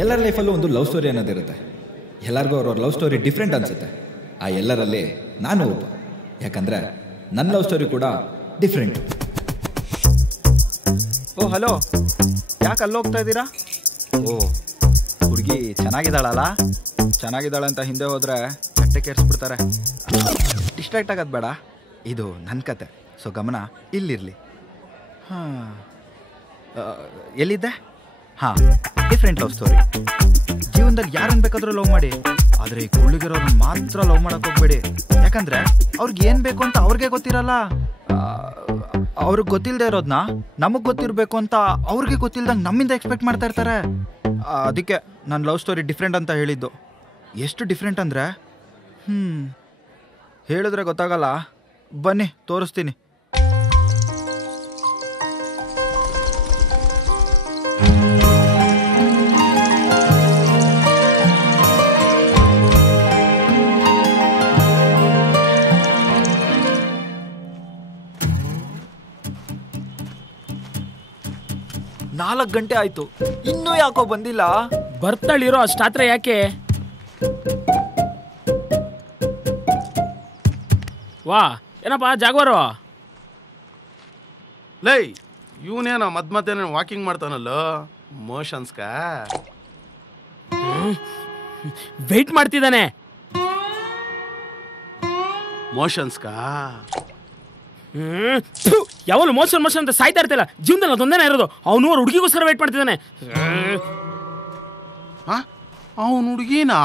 ಎಲ್ಲರ ಲೈಫಲ್ಲೂ ಒಂದು love story ಅನ್ನೋದಿರುತ್ತೆ. ಎಲ್ಲರಿಗೂ ಅವ್ರವ್ರ ಲವ್ ಸ್ಟೋರಿ ಡಿಫ್ರೆಂಟ್ ಅನಿಸುತ್ತೆ. ಆ ಎಲ್ಲರಲ್ಲಿ ನಾನು ಒಬ್ಬ. ಯಾಕಂದರೆ ನನ್ನ ಲವ್ ಸ್ಟೋರಿ ಕೂಡ ಡಿಫ್ರೆಂಟ್. ಓ ಹಲೋ, ಯಾಕೆ ಅಲ್ಲಿ ಹೋಗ್ತಾ ಇದ್ದೀರಾ? ಓ, ಹುಡುಗಿ ಚೆನ್ನಾಗಿದ್ದಾಳಲ್ಲ? ಚೆನ್ನಾಗಿದ್ದಾಳೆ ಅಂತ ಹಿಂದೆ ಹೋದರೆ ಕಟ್ಟೆ ಕೇರಿಸ್ಬಿಡ್ತಾರೆ. ಡಿಸ್ಟ್ರಾಕ್ಟ್ ಆಗೋದು ಬೇಡ, ಇದು ನನ್ನ ಕತೆ. ಸೊ ಗಮನ ಇಲ್ಲಿರಲಿ. ಹಾಂ, ಎಲ್ಲಿದ್ದೆ? ಹಾಂ, ಡಿಫ್ರೆಂಟ್ ಲವ್ ಸ್ಟೋರಿ. ಜೀವನದಲ್ಲಿ ಯಾರನ್ನು ಬೇಕಾದರೂ ಲವ್ ಮಾಡಿ, ಆದರೆ ಈ ಕುಳ್ಳಿಗಿರೋರನ್ನ ಮಾತ್ರ ಲವ್ ಮಾಡೋಕೆ ಹೋಗ್ಬೇಡಿ. ಯಾಕಂದರೆ ಅವ್ರಿಗೆ ಏನು ಬೇಕು ಅಂತ ಅವ್ರಿಗೆ ಗೊತ್ತಿರಲ್ಲ. ಅವ್ರಿಗೆ ಗೊತ್ತಿಲ್ಲದೆ ಇರೋದನ್ನ ನಮಗೆ ಗೊತ್ತಿರಬೇಕು ಅಂತ ಅವ್ರಿಗೆ ಗೊತ್ತಿಲ್ದಂಗೆ ನಮ್ಮಿಂದ ಎಕ್ಸ್ಪೆಕ್ಟ್ ಮಾಡ್ತಾ ಇರ್ತಾರೆ. ಅದಕ್ಕೆ ನನ್ನ ಲವ್ ಸ್ಟೋರಿ ಡಿಫ್ರೆಂಟ್ ಅಂತ ಹೇಳಿದ್ದು. ಎಷ್ಟು ಡಿಫ್ರೆಂಟ್ ಅಂದರೆ ಹೇಳಿದ್ರೆ ಗೊತ್ತಾಗಲ್ಲ. ಬನ್ನಿ ತೋರಿಸ್ತೀನಿ. ನಾಲ್ಕು ಗಂಟೆ ಆಯ್ತು, ಇನ್ನೂ ಯಾಕೋ ಬಂದಿಲ್ಲ? ಬರ್ತಾಳಿರೋ ಅಷ್ಟಾತ್ರ ಯಾಕೆ? ವಾ ಏನಪ್ಪ ಜಾಗವಾರು? ಲೈ, ಇವನೇನ ಮಧ್ಯ ವಾಕಿಂಗ್ ಮಾಡ್ತಾನಲ್ಲ, ಮೋಷನ್ಸ್ಕ ವೆಯ್ಟ್ ಮಾಡ್ತಿದ್ದಾನೆ. ಮೋಷನ್ಸ್ಕ ಯಾವಳು ಮೋಷನ್ ಮೋಷನ್ ಅಂತ ಸಾಯ್ತಾ ಇರ್ತಿಲ್ಲ. ಜೀವನದಲ್ಲಿ ಅದೊಂದೇನ ಇರೋದು. ಅವನು ಅವ್ರ ಹುಡುಗಿಗೋಸ್ಕರ ವೆಯ್ಟ್ ಮಾಡ್ತಿದ್ದಾನೆ. ಅವನು ಹುಡುಗಿನಾ?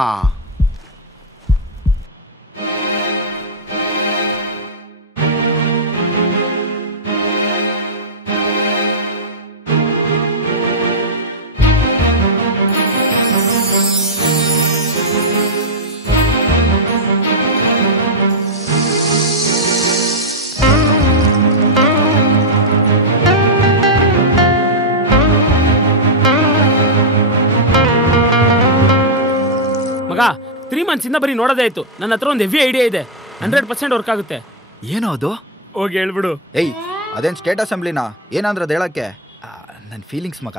ಮಗ 3 months ಇಂದ ಬರೀ ನೋಡೋದೇ ಆಯ್ತು. ನನ್ನ ಹತ್ರ ಒಂದು ಹೆವಿ ಐಡಿಯಾ ಇದೆ, 100% ವರ್ಕ್ ಆಗುತ್ತೆ. ಏನೋ ಅದು? ಹೋಗಿ ಹೇಳ್ಬಿಡು. ಏಯ್, ಅದೇನು ಸ್ಟೇಟ್ ಅಸೆಂಬ್ಲಿನಾ? ಏನಂದ್ರೆ ಅದು ಹೇಳಕ್ಕೆ? ನನ್ನ ಫೀಲಿಂಗ್ಸ್ ಮಗ.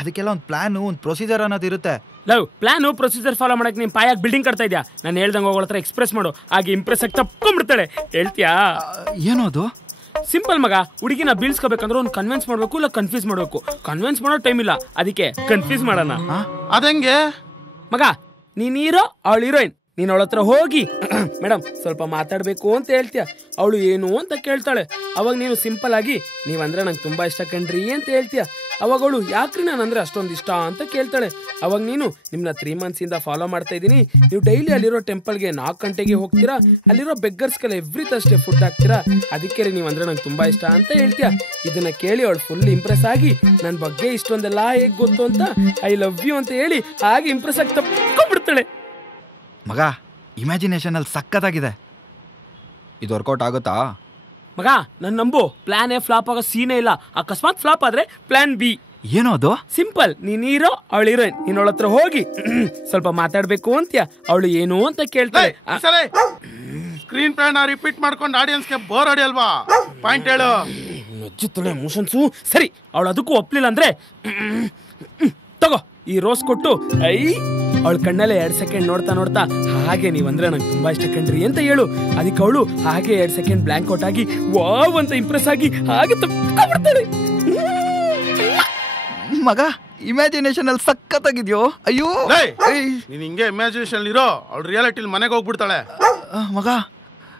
ಅದಕ್ಕೆಲ್ಲ ಒಂದು ಪ್ಲಾನು, ಒಂದು ಪ್ರೊಸೀಜರ್ ಅನ್ನೋದು ಇರುತ್ತೆ. ಲವ್ ಪ್ಲಾನು ಪ್ರೊಸೀಜರ್ ಫಾಲೋ ಮಾಡಕ್ಕೆ ನೀನು ಪಾಯಾಗಿ ಬಿಲ್ಡಿಂಗ್ ಕಟ್ತಾ ಇದೆಯಾ? ನಾನು ಹೇಳ್ದಂಗೆ ಹೋಗೋಳ ಹತ್ರ ಎಕ್ಸ್ಪ್ರೆಸ್ ಮಾಡು, ಹಾಗೆ ಇಂಪ್ರೆಸ್ ಆಗಿ ತಪ್ಕೊಂಡ್ಬಿಡ್ತಾಳೆ. ಹೇಳ್ತೀಯಾ? ಏನೋ ಅದು? ಸಿಂಪಲ್ ಮಗ. ಹುಡುಗಿನ ಬೀಳ್ಸ್ಕೋಬೇಕಂದ್ರೆ ಒಂದು ಕನ್ವಿನ್ಸ್ ಮಾಡಬೇಕು, ಇಲ್ಲ ಕನ್ಫ್ಯೂಸ್ ಮಾಡಬೇಕು. ಕನ್ವಿನ್ಸ್ ಮಾಡೋ ಟೈಮ್ ಇಲ್ಲ, ಅದಕ್ಕೆ ಕನ್ಫ್ಯೂಸ್ ಮಾಡೋಣ. ಅದಂಗೆ ಮಗ, ನೀನ್ ಹೀರೋ, ಅವಳು ಹೀರೋಯಿನ್. ನೀನು ಅವಳ ಹತ್ರ ಹೋಗಿ ಮೇಡಮ್ ಸ್ವಲ್ಪ ಮಾತಾಡಬೇಕು ಅಂತ ಹೇಳ್ತೀಯ. ಅವಳು ಏನು ಅಂತ ಕೇಳ್ತಾಳೆ. ಅವಾಗ ನೀನು ಸಿಂಪಲ್ ಆಗಿ ನೀವಂದ್ರೆ ನಂಗೆ ತುಂಬ ಇಷ್ಟ ಕಣ್ರಿ ಅಂತ ಹೇಳ್ತೀಯ. ಅವಾಗ ಅವಳು ಯಾಕ್ರಿ ನಾನು ಅಂದರೆ ಅಷ್ಟೊಂದು ಇಷ್ಟ ಅಂತ ಕೇಳ್ತಾಳೆ. ಅವಾಗ ನೀನು ನಿಮ್ಮನ್ನ 3 months ಇಂದ ಫಾಲೋ ಮಾಡ್ತಾ ಇದ್ದೀನಿ, ನೀವು ಡೈಲಿ ಅಲ್ಲಿರೋ ಟೆಂಪಲ್ಗೆ 4 ಗಂಟೆಗೆ ಹೋಗ್ತೀರಾ, ಅಲ್ಲಿರೋ ಬೆಗ್ಗರ್ಸ್ಗೆಲ್ಲ ಎವ್ರಿ ಥರ್ಸ್ಡೇ ಫುಡ್ ಹಾಕ್ತೀರಾ, ಅದಕ್ಕೆ ನೀವು ಅಂದರೆ ನಂಗೆ ತುಂಬ ಇಷ್ಟ ಅಂತ ಹೇಳ್ತೀಯ. ಇದನ್ನ ಕೇಳಿ ಅವಳು ಫುಲ್ ಇಂಪ್ರೆಸ್ ಆಗಿ ನನ್ನ ಬಗ್ಗೆ ಇಷ್ಟೊಂದೆಲ್ಲ ಹೇಗೆ ಗೊತ್ತು ಅಂತ ಐ ಲವ್ ಯು ಅಂತ ಹೇಳಿ ಹಾಗೆ ಇಂಪ್ರೆಸ್ ಆಗಿ ತಪ್ಕೊಂಡ್ಬಿಡ್ತಾಳೆ. ಮಗ, ಇಮ್ಯಾಜಿನೇಷನಲ್ಲಿ ಸಕ್ಕತ್ತಾಗಿದೆ. ಇದು ವರ್ಕೌಟ್ ಆಗುತ್ತಾ? ಮಗ ನನ್ನ ನಂಬು, ಪ್ಲಾನ್ ಎ ಫ್ಲಾಪ್ ಆಗೋ ಸೀನೇ ಇಲ್ಲ. ಅಕಸ್ಮಾತ್ ಫ್ಲಾಪ್ ಆದ್ರೆ ಪ್ಲಾನ್ ಬಿ. ಏನೋ ಅದು? ಸಿಂಪಲ್. ನೀನ್ ಹೀರೋ, ಅವಳು ಹೀರೋಯಿನ್. ನೀನ್ ಅವಳ ಹತ್ರ ಹೋಗಿ ಸ್ವಲ್ಪ ಮಾತಾಡ್ಬೇಕು ಅಂತ್ಯ. ಅವಳು ಏನು ಅಂತ ಕೇಳ್ತಾಳೆ. ಸ್ಕ್ರೀನ್ ಪ್ಲೇ ರಿಪೀಟ್ ಮಾಡ್ಕೊಂಡು ಆಡಿಯನ್ಸ್ಗೆ ಬೋರ್ ಹೊಡಿಯಲ್ವಾ? ಪಾಯಿಂಟ್ ಹೇಳು. ನಜ್ಜುತ್ತಳೆ ಮೋಷನ್ಸು. ಸರಿ, ಅವಳು ಅದಕ್ಕೂ ಒಪ್ಲಿಲ್ಲ ಅಂದ್ರೆ ತಗೋ ಈ ರೋಸ್ ಕೊಟ್ಟು ಐ ಅವಳ ಕಣ್ಣಲ್ಲೇ 2 ಸೆಕೆಂಡ್ ನೋಡ್ತಾ ನೋಡ್ತಾ ಹಾಗೆ ನೀವಂದ್ರೆ ನಂಗೆ ತುಂಬಾ ಇಷ್ಟ ಕಣ್ರಿ ಅಂತ ಹೇಳು. ಅದಕ್ಕೆ ಅವಳು ಹಾಗೆ 2 ಸೆಕೆಂಡ್ ಬ್ಲ್ಯಾಂಕ್ ಔಟ್ ಆಗಿ ವಾವ್ ಅಂತ ಇಂಪ್ರೆಸ್ ಆಗಿ ಹಾಗೆ ತಪ್ಪಿಡ್ತಾಳೆ. ಮಗ, ಇಮ್ಯಾಜಿನೇಷನ್ ಅಲ್ಲಿ ಸಕ್ಕತ್ತಾಗಿದ್ಯೋ. ಅಯ್ಯೋ, ನೀನ್ ಹಿಂಗೆ ಇಮ್ಯಾಜಿನೇಷನ್ ಇರೋ, ಅವಳು ರಿಯಾಲಿಟಿಲಿ ಮನೆಗೆ ಹೋಗ್ಬಿಡ್ತಾಳೆ. ಮಗ,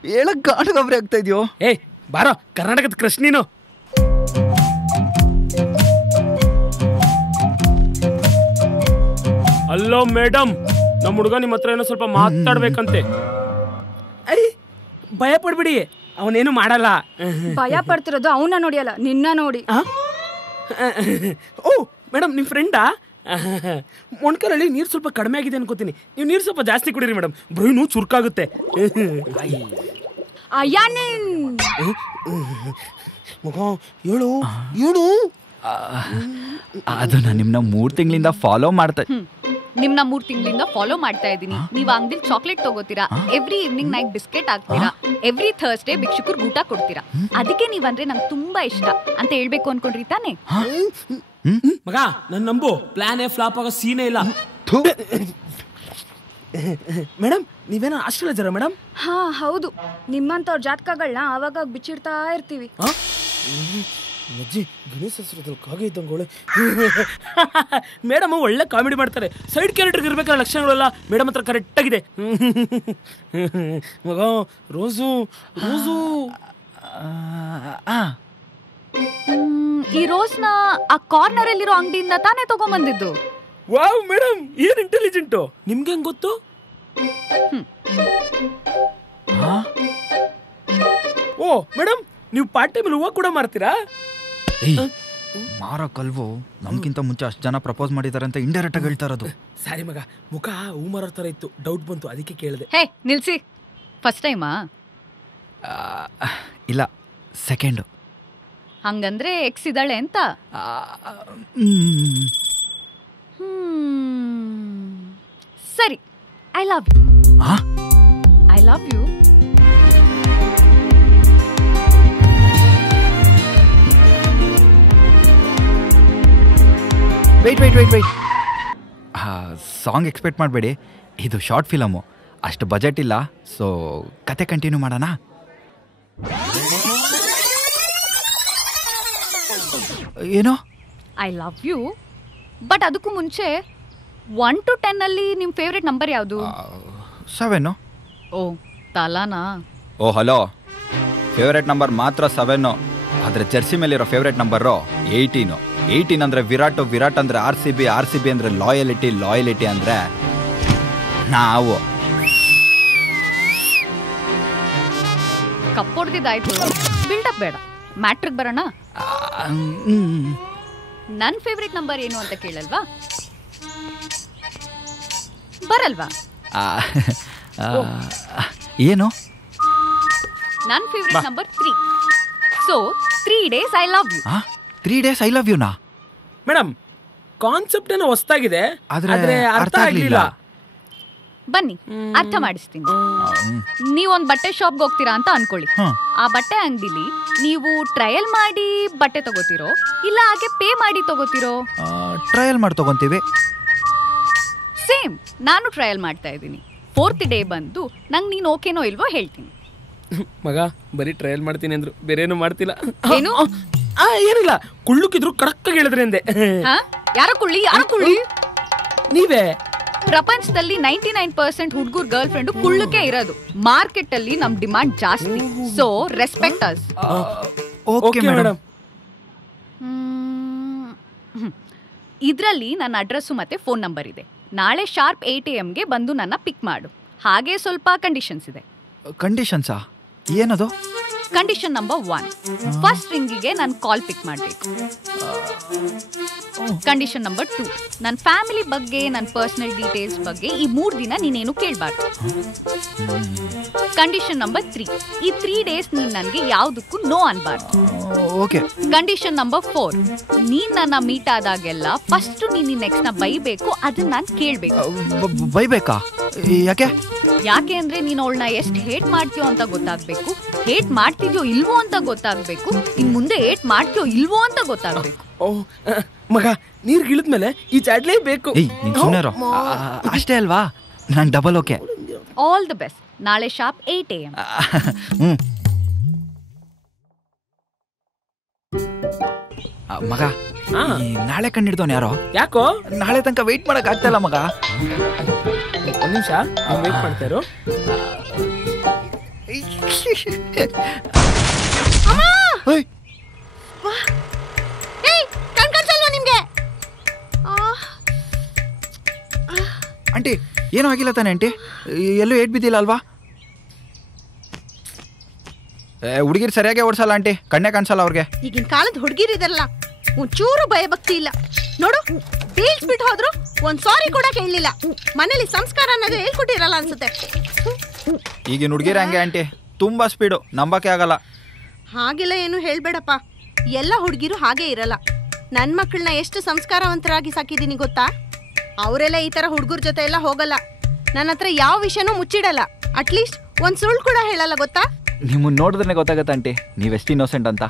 ಹೇಳಕ್ ಗಾಢ ಗಾಬರಿ ಆಗ್ತಾ ಇದೆಯೋ. ಏ ಬಾರೋ, ಕರ್ನಾಟಕದ ಕೃಷ್ಣ ನೀನು. ಹಲೋ ಮೇಡಮ್, ನಮ್ಮ ಹುಡುಗ ನಿಮ್ಮ ಹತ್ರ ಏನೋ ಸ್ವಲ್ಪ ಮಾತಾಡ್ಬೇಕಂತೆ. ಐ ಭಯ ಪಡ್ಬಿಡಿ, ಅವನೇನು ಮಾಡಲ್ಲ. ಭಯ ಪಡ್ತಿರೋದು ಅವನ್ನ ನೋಡಿಯಲ್ಲ, ನಿನ್ನ ನೋಡಿ. ಓ ಮೇಡಮ್, ನಿಮ್ಮ ಫ್ರೆಂಡಾ? ಮೊಣ್ಕಲಲ್ಲಿ ನೀರು ಸ್ವಲ್ಪ ಕಡಿಮೆ ಆಗಿದೆ ಅನ್ಕೋತೀನಿ. ನೀವು ನೀರು ಸ್ವಲ್ಪ ಜಾಸ್ತಿ ಕುಡೀರಿ ಮೇಡಮ್, ಬ್ರೈನು ಚುರುಕಾಗುತ್ತೆ. ಮಗ ಹೇಳು ಹೇಳು. ಅದು ನಾನು ನಿಮ್ಮನ್ನ 3 ತಿಂಗಳಿಂದ ಫಾಲೋ ಮಾಡ್ತಾ ನಿಮ್ನ 3 ತಿಂಗಳಿಂದ ಫಾಲೋ ಮಾಡ್ತಾ ಇದ್ದೀನಿ. ನೀವು ಅಂಗಡಿ ಚಾಕ್ಲೇಟ್ ತಗೋತೀರಾ, ಎವ್ರಿ ಈವ್ನಿಂಗ್ ನೈಟ್ ಬಿಸ್ಕೆಟ್ ಹಾಕ್ತೀರಾ, ಎವ್ರಿ ಥರ್ಸ್ಡೇ ಭಿಕ್ಷುಕರು ಊಟ ಕೊಡ್ತೀರಾ. ಅದಕ್ಕೆ ನೀವಂದ್ರೆ ನಂಗೆ ತುಂಬಾ ಇಷ್ಟ ಅಂತ ಹೇಳ್ಬೇಕು ಅನ್ಕೊಂಡ್ರಿ ತಾನೆ? ಮಗ ನನ್ ನಂಬು, ಪ್ಲಾನ್ ಫ್ಲಾಪ್ ಆಗೋ ಸೀನೇ ಇಲ್ಲ. ಮೇಡಮ್ ನೀವೇನೋ ಆಸ್ಟ್ರಾಲಜರ ಮೇಡಮ್? ಹಾ ಹೌದು, ನಿಮ್ಮಂತವ್ರ ಜಾತಕಗಳನ್ನ ಆವಾಗ ಬಿಚ್ಚಿಡ್ತಾ ಇರ್ತೀವಿ. ಅಜ್ಜಿ ಗಣೇಶದಲ್ಲಿ ಕಾಗೆ ಇದ್ದಂಗೋಳೆ. ಮೇಡಮ್ ಒಳ್ಳೆ ಕಾಮಿಡಿ ಮಾಡ್ತಾರೆ. ಸೈಡ್ ಕ್ಯಾರೆಕ್ಟರ್ ಇರ್ಬೇಕಾದ ಲಕ್ಷಣಗಳೆಲ್ಲ ಮೇಡಮ್ ಹತ್ರ ಕರೆಕ್ಟ್ ಆಗಿದೆ. ಮಗ ರೋಸು ರೋಸು ಈ ರೋಸ್ನ ಆ ಕಾರ್ನರ್ ಅಲ್ಲಿರೋ ಅಂಗಡಿಯಿಂದ ತಾನೇ ತಗೊಂಡ್ಬಂದಿದ್ದು. ವಾವ್ ಮೇಡಮ್ ಏನ್ ಇಂಟೆಲಿಜೆಂಟು. ನಿಮ್ಗೆ ಹೆಂಗ್ ಗೊತ್ತು? ಓ ಮೇಡಮ್ ನೀವು ಪಾರ್ಟ್ ಟೈಮಲ್ಲಿ ಹೂವು ಕೂಡ ಮಾರ್ತೀರಾ? ಮಾರೋ ಕಲ್ವು ನಮ್ಗಿಂತ ಮುಂಚೆ ಅಷ್ಟು ಜನ ಪ್ರಪೋಸ್ ಮಾಡಿದಾರೆ ಅಂತ ಇಂಡೈರೆಕ್ಟ್ ಆಗಿ ಹೇಳ್ತಾ ಇರೋದು. ಸಾರಿ ಮಗ, ಮುಖ ಹೂ ಮಾರೋ ಥರ ಇತ್ತು, ಡೌಟ್ ಬಂತು ಅದಕ್ಕೆ ಕೇಳಿದೆ. ಹೇ ನಿಲ್ಸಿ, ಫಸ್ಟ್ ಟೈಮಾ? ಇಲ್ಲ, ಸೆಕೆಂಡು. ಹಂಗಂದ್ರೆ ಎಕ್ಸ್ ಇದ್ದಾಳೆ ಅಂತ? ಸರಿ, I love you. I love you. Wait song expect ಮಾಡಬೇಡಿ, ಇದು ಶಾರ್ಟ್ ಫಿಲಮು, ಅಷ್ಟು ಬಜೆಟ್ ಇಲ್ಲ. ಸೊ ಕತೆ ಕಂಟಿನ್ಯೂ ಮಾಡೋಣ. ಏನೋ ಐ ಲವ್ ಯು, ಬಟ್ ಅದಕ್ಕೂ ಮುಂಚೆ 1 to 10 ಅಲ್ಲಿ ನಿಮ್ಮ ಫೇವ್ರೆಟ್ ನಂಬರ್ ಯಾವುದು? 7. ಓ ತಲಾನಾ? ಓ ಹಲೋ, ಫೇವ್ರೆಟ್ ನಂಬರ್ ಮಾತ್ರ 7, ಆದರೆ ಜರ್ಸಿ ಮೇಲಿರೋ ಫೇವ್ರೆಟ್ ನಂಬರು 18. 18 ಅಂದರೆ ವಿರಾಟ್, ವಿರಾಟ್ ಅಂದರೆ RCB, RCB ಅಂದರೆ ಲಾಯಲಿಟಿ, ಲಾಯಲಿಟಿ ಅಂದರೆ ನಾವು. ಕಪ್ಪೊಡ್ದಿದ್ದಾಯ್ತು, ಬಿಲ್ಡಪ್ ಬೇಡ, ಮ್ಯಾಟ್ರಿಕ್ ಬರೋಣ. ನನ್ನ ಫೇವ್ರೆಟ್ ನಂಬರ್ ಏನು ಅಂತ ಕೇಳಲ್ವಾ? ಬರಲ್ವಾ? ಏನು? ನನ್ನ favourite number 3. So 3 days I love you. 3 days I love ಯುನಾ? ಮೇಡಮ್ ಕಾನ್ಸೆಪ್ಟ್ ಏನೋ ಹೊಸ್ತಾಗಿದೆ, ಆದ್ರೆ ಅರ್ಥ ಆಗ್ಲಿಲ್ಲ. ಬನ್ನಿ ಅರ್ಥ ಮಾಡಿಸ್ತೀನಿ. ನೀವೊಂದು ಬಟ್ಟೆ ಶಾಪ್ಗೆ ಹೋಗ್ತೀರಾ ಅಂತ ಅನ್ಕೊಳ್ಳಿ. ಆ ಬಟ್ಟೆ ಅಂಗಡಿಲಿ ನೀವು ಟ್ರಯಲ್ ಮಾಡಿ ಬಟ್ಟೆ ತಗೋತಿರೋ ಇಲ್ಲ ಹಾಗೆ ಪೇ ಮಾಡಿ ತಗೋತಿರೋ? ಟ್ರಯಲ್ ಮಾಡಿ ತಗೊಂತೀವಿ. ಸೇಮ್, ನಾನು ಟ್ರಯಲ್ ಮಾಡ್ತಾ ಇದ್ದೀನಿ. 4th day ಬಂದು ನಂಗೆ ನೀನು ಓಕೆನೋ ಇಲ್ವೋ ಹೇಳ್ತೀನಿ. ಮಗ ಬರೀ ಟ್ರಯಲ್ ಮಾಡ್ತೀನಿ ಅಂದ್ರು, ಬೇರೇನು ಮಾಡ್ತಿಲ್ಲ. ಏನು? ಏನಿಲ್ಲ, ಕುಳ್ಳುಕಿದ್ರು ಕಡಕ್ಕಾಗಿ ಹೇಳಿದ್ರೆ ಅಂದೆ. ಯಾರ ಕುಳ್ಳಿ, ಯಾರ ಕುಳ್ಳಿ? ನೀವೇ. ಪ್ರಪಂಚದಲ್ಲಿ 99% ಹುಡುಗರು ಗರ್ಲ್ ಫ್ರೆಂಡ್ ಕುಳ್ಳಕ್ಕೆ ಇರೋದು. ಮಾರ್ಕೆಟ್ ಅಲ್ಲಿ ನಮ್ ಡಿಮಾಂಡ್ ಜಾಸ್ತಿ. So respect us. Okay madam. ಇದ್ರಲ್ಲಿ ನನ್ನ ಅಡ್ರೆಸ್ಸು ಮತ್ತೆ ಫೋನ್ ನಂಬರ್ ಇದೆ. ನಾಳೆ ಶಾರ್ಪ್ 8 AM ಬಂದು ನನ್ನ ಪಿಕ್ ಮಾಡು. ಹಾಗೆ ಸ್ವಲ್ಪ ಕಂಡೀಷನ್ಸ್ ಇದೆ. ಕಂಡೀಷನ್ಸಾ? ಏನದು? ಕಂಡೀಷನ್ ನಂಬರ್ 1, ಫಸ್ಟ್ ರಿಂಗಿಗೆ ನಾನು ಕಾಲ್ ಪಿಕ್ ಮಾಡಬೇಕು. ಕಂಡೀಷನ್ ನಂಬರ್ 2, ನನ್ನ ಫ್ಯಾಮಿಲಿ ಬಗ್ಗೆ, ನನ್ನ ಪರ್ಸನಲ್ ಡೀಟೇಲ್ಸ್ ಬಗ್ಗೆ ಈ 3 ದಿನ ನೀನೇನು ಕೇಳಬಾರ್ದು. ಕಂಡೀಷನ್ ನಂಬರ್ 3, ಈ 3 days ನೀನು ನನಗೆ ಯಾವುದಕ್ಕೂ ನೋ ಅನ್ಬಾರ್ದು. ಓಕೆ. ಕಂಡೀಷನ್ ನಂಬರ್ 4, ನೀನ್ ನನ್ನ ಮೀಟ್ ಆದಾಗೆಲ್ಲ ಫಸ್ಟ್ ನೀನು ನೆಕ್ಸ್ಟ್ ನ ಬೈಬೇಕು, ಅದನ್ನ ನಾನು ಕೇಳಬೇಕು. ಬೈಬೇಕಾ? ಯಾಕೆ? ಯಾಕೆ ಅಂದ್ರೆ ನೀನು ಅವಳನ್ನ ಎಷ್ಟು ಹೇಟ್ ಮಾಡ್ತೀಯೋ ಅಂತ ಗೊತ್ತಾಗ್ಬೇಕು, ಹೇಟ್ ಮಾಡ್ತಿದ್ಯೋ ಇಲ್ವೋ ಅಂತ ಗೊತ್ತಾಗ್ಬೇಕು, ಇನ್ ಮುಂದೆ ಹೇಟ್ ಮಾಡ್ತೀಯೋ ಇಲ್ವೋ ಅಂತ ಗೊತ್ತಾಗ್ಬೇಕು. ಮಗ ನೀರ್ ಇಳಿದ್ಮೇಲೆ ಈ ಚಾಡ್ಲೇ ಬೇಕು. ಅಷ್ಟೇ ಅಲ್ವಾ? ನಾನು double okay. All the best. ನಾಳೆ ಶಾರ್ಪ್ 8 AM. ಮಗ ನಾಳೆ ಕಂಡಿಡ್ದವನ್ ಯಾರೋ? ಯಾಕೋ? ನಾಳೆ ತನಕ ವೆಯ್ಟ್ ಮಾಡಕ್ ಆಗ್ತಾ ಇಲ್ಲ ಮಗ. ಒಂದ್ ನಿಮಿಷ ವೆಯ್ಟ್ ಮಾಡ್ತಾ ಇರು. ಆಂಟಿ ಏನೂ ಆಗಿಲ್ಲ ತಾನೆ ಆಂಟಿ? ಎಲ್ಲೂ ಏಟ್ ಬಿದ್ದಿಲ್ಲ ಅಲ್ವಾ? ಹುಡುಗಿರು ಸರಿಯಾಗಿ ಓಡಿಸಲ್ಲ ಆಂಟಿ, ಕಣ್ಣೇ ಕಾಣಿಸಲ್ಲ ಅವ್ರಿಗೆ. ಈಗಿನ ಕಾಲದ ಹುಡುಗಿರಿದಲ್ಲ, ಒಂಚೂರು ಭಯಭಕ್ತಿ ಇಲ್ಲ ನೋಡು. ಬೀಳ್ಸ್ಬಿಟ್ಟು ಹೋದ್ರು ಒಂದ್ ಸಾರಿ ಕೂಡ ಕೇಳಲಿಲ್ಲ. ಮನೇಲಿ ಸಂಸ್ಕಾರ ಅನ್ನೋದು ಹೇಳ್ಕೊಟ್ಟಿರಲ್ಲ ಅನ್ಸುತ್ತೆ. ಈಗಿನ ಹುಡುಗಿರ ಹಂಗೆ ಆಂಟಿ, ತುಂಬಾ ಸ್ಪೀಡು, ನಂಬಕ್ಕೆ ಆಗಲ್ಲ. ಹಾಗೆಲ್ಲ ಏನು ಹೇಳ್ಬೇಡಪ್ಪ, ಎಲ್ಲ ಹುಡುಗಿರು ಹಾಗೆ ಇರಲ್ಲ. ನನ್ನ ಮಕ್ಕಳನ್ನ ಎಷ್ಟು ಸಂಸ್ಕಾರವಂತರಾಗಿ ಸಾಕಿದ್ದೀನಿ ಗೊತ್ತಾ? ಅವರೆಲ್ಲ ಈ ತರ ಹುಡುಗರ ಜೊತೆ ಎಲ್ಲ ಹೋಗಲ್ಲ. ನನ್ನ ಹತ್ರ ಯಾವ ವಿಷಯನೂ ಮುಚ್ಚಿಡಲ್ಲ. ಅಟ್ಲೀಸ್ಟ್ ಒಂದ್ ಸುಳ್ಳು ಕೂಡ ಹೇಳಲ್ಲ, ಗೊತ್ತಾ? ನಿಮ್ಮನ್ನ ನೋಡಿದ್ರೆ ಗೊತ್ತಾಗತ್ತೆ ಆಂಟಿ ನೀವೆಷ್ಟು ಇನ್ನೋಸೆಂಟ್ ಅಂತ.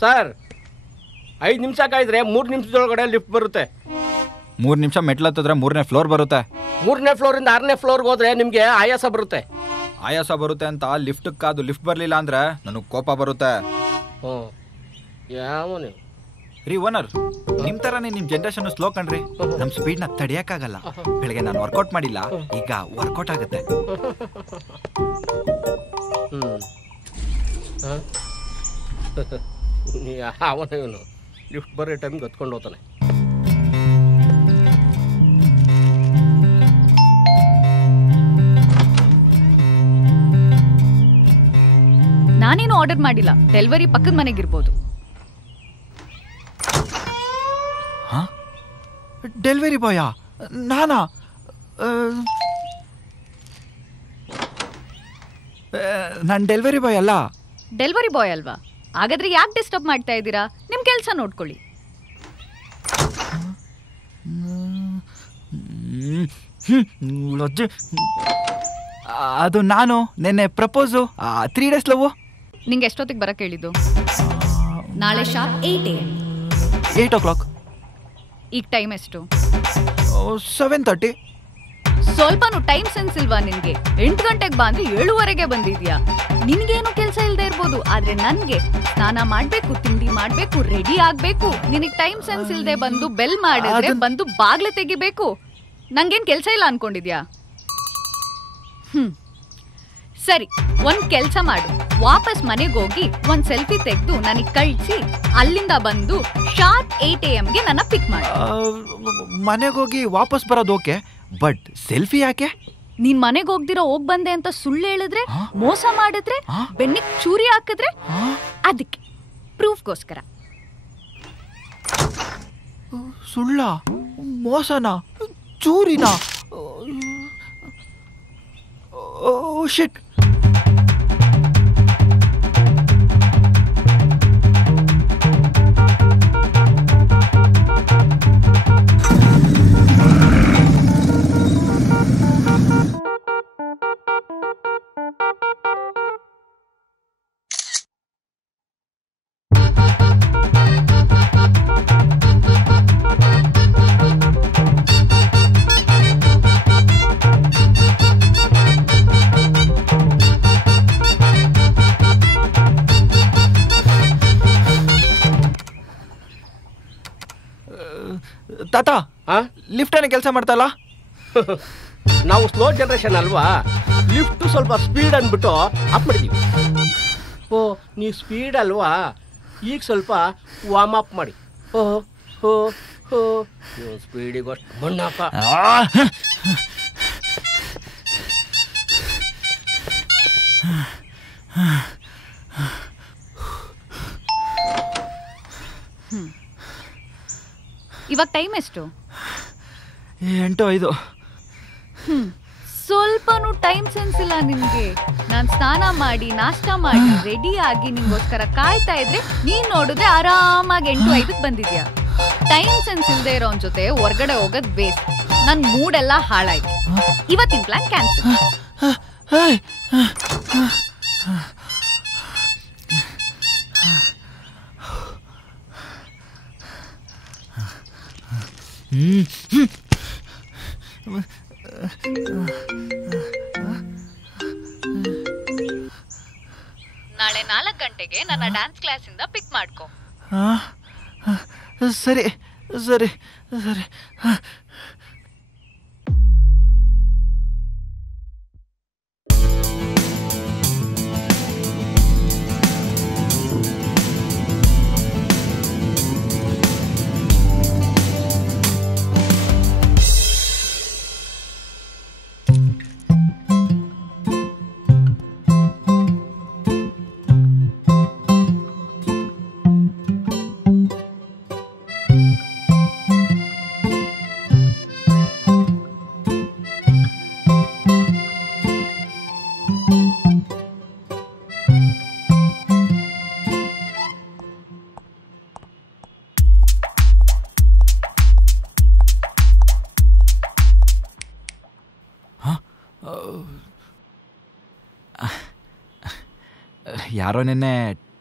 ಸರ್ 5 ನಿಮಿಷ ಕಾಯ್ದ್ರೆ 3 ನಿಮಿಷದೊಳಗಡೆ ಲಿಫ್ಟ್ ಬರುತ್ತೆ. 3 ನಿಮಿಷ ಮೆಟ್ಲತ್ತಿದ್ರೆ 3ನೇ ಫ್ಲೋರ್ ಬರುತ್ತೆ. 3ನೇ ಫ್ಲೋರಿಂದ 6ನೇ ಫ್ಲೋರ್ಗೆ ಹೋದ್ರೆ ನಿಮ್ಗೆ ಆಯಾಸ ಬರುತ್ತೆ. ಆಯಾಸ ಬರುತ್ತೆ ಅಂತ ಲಿಫ್ಟ್ ಕಾದು ಲಿಫ್ಟ್ ಬರಲಿಲ್ಲ ಅಂದ್ರೆ ನನಗೆ ಕೋಪ ಬರುತ್ತೆ. ಯಾವ ರೀ ಓನರ್, ನಿಮ್ ತರಾನೇ ನಿಮ್ ಜನರೇಷನ್ ಸ್ಲೋ ಕಣ್ರಿ. ನಮ್ ಸ್ಪೀಡ್ ನ ತಡಿಯಕ್ಕಾಗಲ್ಲ. ಬೆಳಗ್ಗೆ ನಾನು ವರ್ಕೌಟ್ ಮಾಡಿಲ್ಲ, ಈಗ ವರ್ಕೌಟ್ ಆಗುತ್ತೆ. ಅವನು ಲಿಫ್ಟ್ ಬರೋ ಟೈಮ್ಗೆ ಹೊತ್ಕೊಂಡು ಹೋಗ್ತಾನೆ. ನಾನೇನು ಆರ್ಡರ್ ಮಾಡಿಲ್ಲ, ಡೆಲಿವರಿ ಪಕ್ಕದ ಮನೆಗಿರ್ಬೋದು. ಡೆಲಿವರಿ ಬಾಯಾ? ನಾನಾ? ನಾನು ಡೆಲಿವರಿ ಬಾಯ್ ಅಲ್ಲ. ಡೆಲಿವರಿ ಬಾಯ್ ಅಲ್ವಾ? ಹಾಗಾದ್ರೆ ಯಾಕೆ ಡಿಸ್ಟರ್ಬ್ ಮಾಡ್ತಾ ಇದ್ದೀರಾ? ನಿಮ್ ಕೆಲಸ ನೋಡ್ಕೊಳ್ಳಿ. ಅದು ನಾನು ನೆನ್ನೆ ಪ್ರಪೋಸು 3 days ಲವ್. ನಿಂಗೆ ಎಷ್ಟೊತ್ತಿಗೆ ಬರಕ್ಕೆ ಹೇಳಿದ್ದು? ನಾಳೆ ಶಾರ್ಪ್ 8 AM. 8 o'clock. ಈಗ ಟೈಮ್ ಎಷ್ಟು? 7:30. ಸ್ವಲ್ಪನೂ ಟೈಮ್ ಸೆನ್ಸ್ ಇಲ್ವಾ ನಿನ್ಗೆ? 8 ಗಂಟೆಗೆ ಬಾ ಅಂದ್ರೆ 7:30ಗೆ ಬಂದಿದ್ಯಾ? ನಿನ್ಗೇನು ಕೆಲಸ ಇಲ್ದೇ ಇರ್ಬೋದು, ಆದ್ರೆ ನನ್ಗೆ ಸ್ನಾನ ಮಾಡ್ಬೇಕು, ತಿಂಡಿ ಮಾಡ್ಬೇಕು, ರೆಡಿ ಆಗ್ಬೇಕು. ನಿನಗ್ ಟೈಮ್ ಸೆನ್ಸ್ ಇಲ್ದೆ ಬಂದು ಬೆಲ್ ಮಾಡಿದ್ರೆ ಬಂದು ಬಾಗ್ಲೆ ತೆಗಿಬೇಕು. ನಂಗೇನ್ ಕೆಲಸ ಇಲ್ಲ ಅನ್ಕೊಂಡಿದ್ಯಾ? ಸರಿ, ಒಂದ್ ಕೆಲ್ಸ ಮಾಡು, ವಾಪಸ್ ಮನೆಗೆ ಹೋಗಿ ಒಂದ್ ಸೆಲ್ಫಿ ತೆಗೆದು ನನಗ್ ಕಳ್ಸಿ, ಅಲ್ಲಿಂದ ಬಂದು ಶಾರ್ಪ್ 8 AMಗೆ ನನ್ನ ಪಿಕ್ ಮಾಡು. ಮನೆಗೆ ಹೋಗಿ ವಾಪಸ್ ಬರೋದು ಓಕೆ, ಬಟ್ ಸೆಲ್ಫಿ ಯಾಕೆ? ನೀನ್ ಮನೆಗೆ ಹೋಗ್ದಿರೋ ಹೋಗ್ ಬಂದೆ ಅಂತ ಸುಳ್ಳು ಹೇಳಿದ್ರೆ, ಮೋಸ ಮಾಡಿದ್ರೆ, ಬೆನ್ನಿಗೆ ಚೂರಿ ಹಾಕಿದ್ರೆ, ಅದಕ್ಕೆ ಪ್ರೂಫ್ಗೋಸ್ಕರ. ಸುಳ್ಳ? ಮೋಸನ? ಚೂರಿನ? ಓ ಶಿಟ್. ತಾತ, ಲಿಫ್ಟ್ ಏನೇ ಕೆಲಸ ಮಾಡ್ತಲ್ಲ? ನಾವು ಸ್ಲೋ ಜನರೇಷನ್ ಅಲ್ವಾ, ಲಿಫ್ಟ್ ಸ್ವಲ್ಪ ಸ್ಪೀಡ್ ಅಂದ್ಬಿಟ್ಟು ಆಫ್ ಮಾಡಿದೀವಿ. ಓ, ನೀವು ಸ್ಪೀಡ್ ಅಲ್ವಾ, ಈಗ ಸ್ವಲ್ಪ ವಾರ್ಮ್ ಅಪ್ ಮಾಡಿ. ಓಹೋ ಹೋ ಹೋ, ನೀವು ಸ್ಪೀಡಿಗೋಷ್ಟು ಮಣ್ಣಾಕ. ಇವಾಗ ಟೈಮ್ ಎಷ್ಟು? 8:05. ಸ್ವಲ್ಪನೂ ಟೈಮ್ ಸೆನ್ಸ್ ಇಲ್ಲ ನಿನ್ಗೆ. ನಾನ್ ಸ್ನಾನ ಮಾಡಿ ನಾಷ್ಟ ಮಾಡಿ ರೆಡಿ ಆಗಿ ನಿಂಗೋಸ್ಕರ ಕಾಯ್ತಾ ಇದ್ರೆ ನೀನ್ ನೋಡಿದ್ರೆ ಆರಾಮಾಗಿ 8:05ಕ್ಕೆ ಬಂದಿದ್ಯಾ. ಟೈಮ್ ಸೆನ್ಸ್ ಇಲ್ದೇ ಇರೋನ್ ಜೊತೆ ಹೊರ್ಗಡೆ ಹೋಗೋದ್ ವೇಸ್ಟ್. ನನ್ ಮೂಡ್ ಎಲ್ಲ ಹಾಳಾಯ್ತು. ಇವತ್ತಿನ ಪ್ಲಾನ್ ಕ್ಯಾನ್ಸಲ್. ನಾಳೆ 4 ಗಂಟೆಗೆ ನನ್ನ ಡ್ಯಾನ್ಸ್ ಕ್ಲಾಸಿಂದ ಪಿಕ್ ಮಾಡ್ಕೊ. ಸರಿ ಸರಿ ಸರಿ. ಯಾರೋ ನಿನ್ನೆ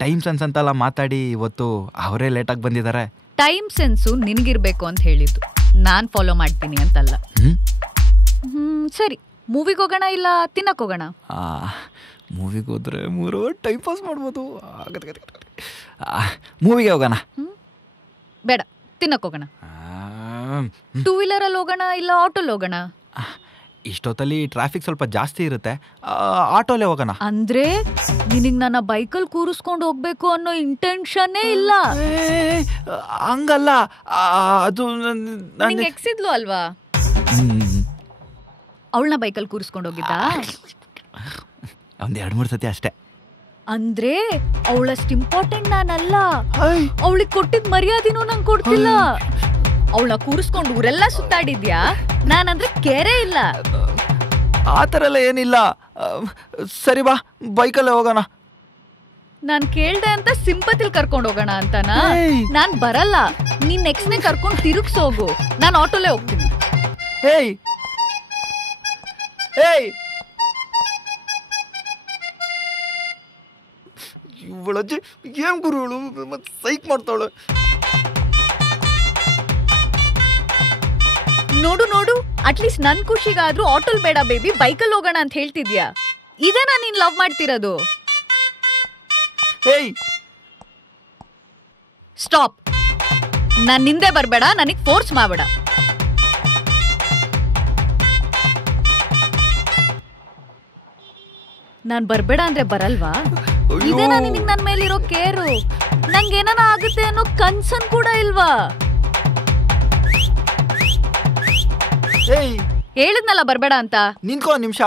ಟೈಮ್ ಸೆನ್ಸ್ ಅಂತೆಲ್ಲ ಮಾತಾಡಿ ಇವತ್ತು ಅವರೇ ಲೇಟಾಗಿ ಬಂದಿದ್ದಾರೆ. ಟೈಮ್ ಸೆನ್ಸು ನಿನಗಿರ್ಬೇಕು ಅಂತ ಹೇಳಿದ್ದು, ನಾನು ಫಾಲೋ ಮಾಡ್ತೀನಿ ಅಂತಲ್ಲ. ಸರಿ, ಮೂವಿಗೆ ಹೋಗೋಣ ಇಲ್ಲ ತಿನ್ನಕ್ಕೆ ಹೋಗೋಣ? ಮೂವಿಗೆ ಹೋದ್ರೆ 3 ಅವರ್ ಟೈಮ್ ಪಾಸ್ ಮಾಡ್ಬೋದು. ಮೂವಿಗೆ ಹೋಗೋಣ. ಬೇಡ, ತಿನ್ನಕ್ಕೆ ಹೋಗೋಣ. 2 ವೀಲರಲ್ಲಿ ಹೋಗೋಣ ಇಲ್ಲ ಆಟೋಲ್ಲಿ ಹೋಗೋಣ? ಇಷ್ಟೊತ್ತಲ್ಲಿ ಟ್ರಾಫಿಕ್ ಸ್ವಲ್ಪ ಜಾಸ್ತಿ ಇರುತ್ತೆ, ಆಟೋಲೇ ಹೋಗೋಣ. ಅಂದ್ರೆ ನಿನಗೆ ನನ್ನ ಬೈಕಲ್ಲಿ ಕೂರಿಸ್ಕೊಂಡು ಹೋಗ್ಬೇಕು ಅನ್ನೋ ಇಂಟೆನ್ಷನ್ನೇ ಇಲ್ಲ? ಹಂಗಲ್ಲ, ಅದು ನಿಂಗೆ ಎಕ್ಸಿದ್ಲು ಅಲ್ವಾ? ಅವಳನ್ನ ಬೈಕಲ್ಲಿ ಕೂರಿಸ್ಕೊಂಡು ಹೋಗಿದ್ದ? ಒಂದು 2-3 ಸತಿ ಅಷ್ಟೇ. ಅಂದ್ರೆ ಅವಳಷ್ಟು ಇಂಪಾರ್ಟೆಂಟ್ ನಾನಲ್ಲ. ಅವಳಿಗೆ ಕೊಟ್ಟಿದ್ ಮರ್ಯಾದಿನೂ ನಂಗೆ ಕೊಡ್ತಿಲ್ಲ. ಅವಳ ಕೂರಿಸ್ಕೊಂಡು ಊರೆಲ್ಲ ಸುತ್ತಾಡಿದ್ಯಾ? ನಾನಂದ್ರೆ ಕೇರೇ ಇಲ್ಲ. ಆ ಥರ ಎಲ್ಲ ಏನಿಲ್ಲ. ಸರಿ ಬಾ, ಬೈಕಲ್ಲೇ ಹೋಗೋಣ. ನಾನ್ ಕೇಳ್ದೆ ಅಂತ ಸಿಂಪತಿಲ್ ಕರ್ಕೊಂಡು ಹೋಗೋಣ ಅಂತನಾ? ನಾನ್ ಬರಲ್ಲ. ನೀನ್ ನೆಕ್ಸ್ಟ್ನೇ ಕರ್ಕೊಂಡು ತಿರುಗ್ಸೋಗು, ನಾನು ಆಟೋಲೇ ಹೋಗ್ತೀನಿ. ಏಯ್ ಏಯ್, ಇವಳಜ್ಜಿ ಏನ್ ಗುರುಗಳು ಮತ್ತೆ ಸೈಕ್ ಮಾಡ್ತಾವಳು. ನೋಡು ನೋಡು, ಅಟ್ಲೀಸ್ಟ್ ನನ್ ಖುಷಿಗಾದ್ರೂ ಆಟೋಲ್ ಬೇಡ ಬೇಬಿ, ಬೈಕಲ್ಲಿ ಹೋಗೋಣ ಅಂತ ಹೇಳ್ತಿದ್ಯಾ? ಇದೇನಾ ನೀನ್ ಲವ್ ಮಾಡ್ತಿರೋದು? ಏಯ್ ಸ್ಟಾಪ್. ನಾನ್ ನಿಂದೆ ಬರ್ಬೇಡ, ನನಗ್ ಫೋರ್ಸ್ ಮಾಡಬೇಡ. ನಾನ್ ಬರ್ಬೇಡ ಅಂದ್ರೆ ಬರಲ್ವಾ? ಇದೇನಾ ನಿನಗ್ ನನ್ ಮೇಲಿರೋ ಕೇರು? ನಂಗೇನ ಆಗುತ್ತೆ ಅನ್ನೋ ಕನ್ಸನ್ ಕೂಡ ಇಲ್ವಾ? ಹೇಳಿದ್ನಲ್ಲ ಬರ್ಬೇಡ ಅಂತ. ನಿನ್ಕೋ ನಿಮಿಷ.